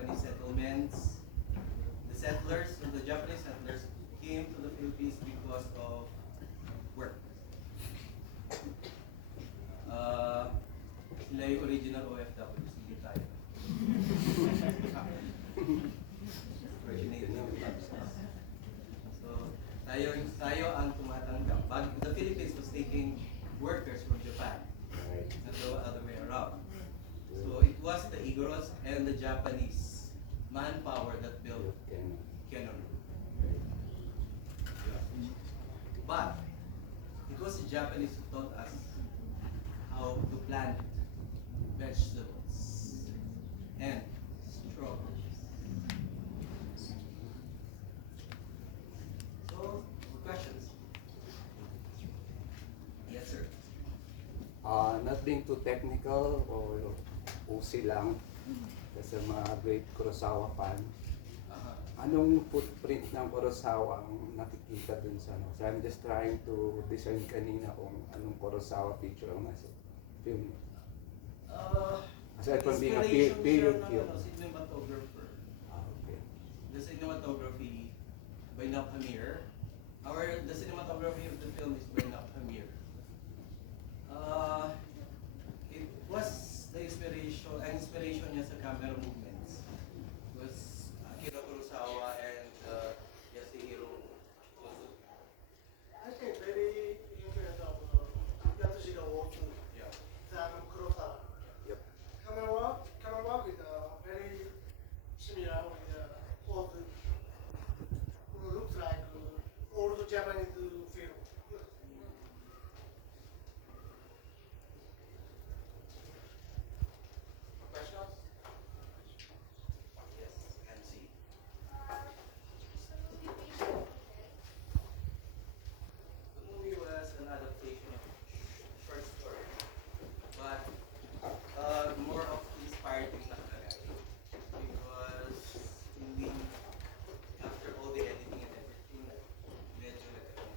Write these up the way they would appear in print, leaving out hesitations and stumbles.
Japanese settlements. The Japanese settlers came to the Philippines because of work. Sila yung original OFWs, hindi tayo. Originated yung Philippines. So, tayo ang tumatanggap. The Philippines was taking workers from Japan, not the other way around. So, it was the Igoros and the Japanese manpower that built Quezon. But it was the Japanese who taught us how to plant vegetables and strawberries. So, questions? Yes, sir. Not being too technical or OC lang kasi mga great Kurosawa fan. Anong footprint ng Kurosawa ang nakikita dun sa ano? So I'm just trying to discern kanina kung anong Kurosawa picture ang nasa film. Aside from being a period film. Cinematographer. Okay. The cinematography by Nap Hamir. The cinematography of the film is by Nap Hamir. It was the inspiration niya sa camera movements. It was Akira Kurosawa and Yasuhiro Ozu. I think very influence of Yatsushiro Ozu Yeah. than Kurosawa. Yep. Camera work is very similar with Ozu. Looks like old Japanese film. Questions? Yes, MC. The movie was an adaptation of short story, but more of inspired yung nakalagay. Because hindi, after all the editing and everything, medyo nagkaroon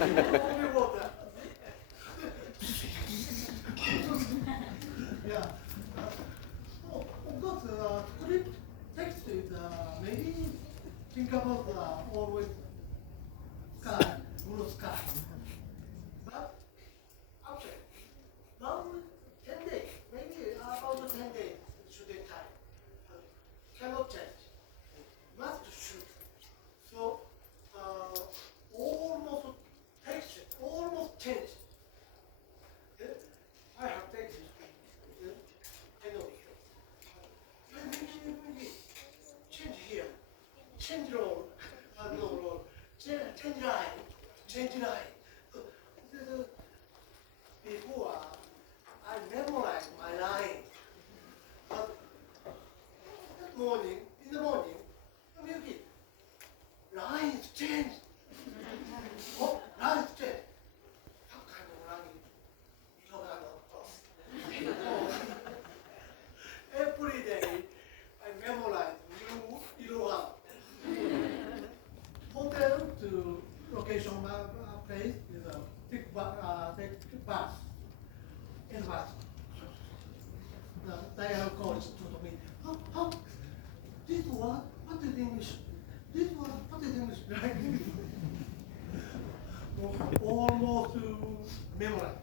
Only water. Yeah. Oh, of course, script text is maybe think about always sky, blue sky. But okay, now 10 days, maybe about 10 days shooting time. Cannot change. Must shoot. So almost text, almost changed. I have text. I know. Maybe change here, change role, no role, change line, change line. Before I memorize my line, but in the morning, maybe lines change. Oh, lines change. What kind of line? You don't know. Every day I memorize new one. Hotel to location place is a take bus. In bus. The dialogue coach told me, oh, this one, what is English? This one, what is English? Almost to memorize.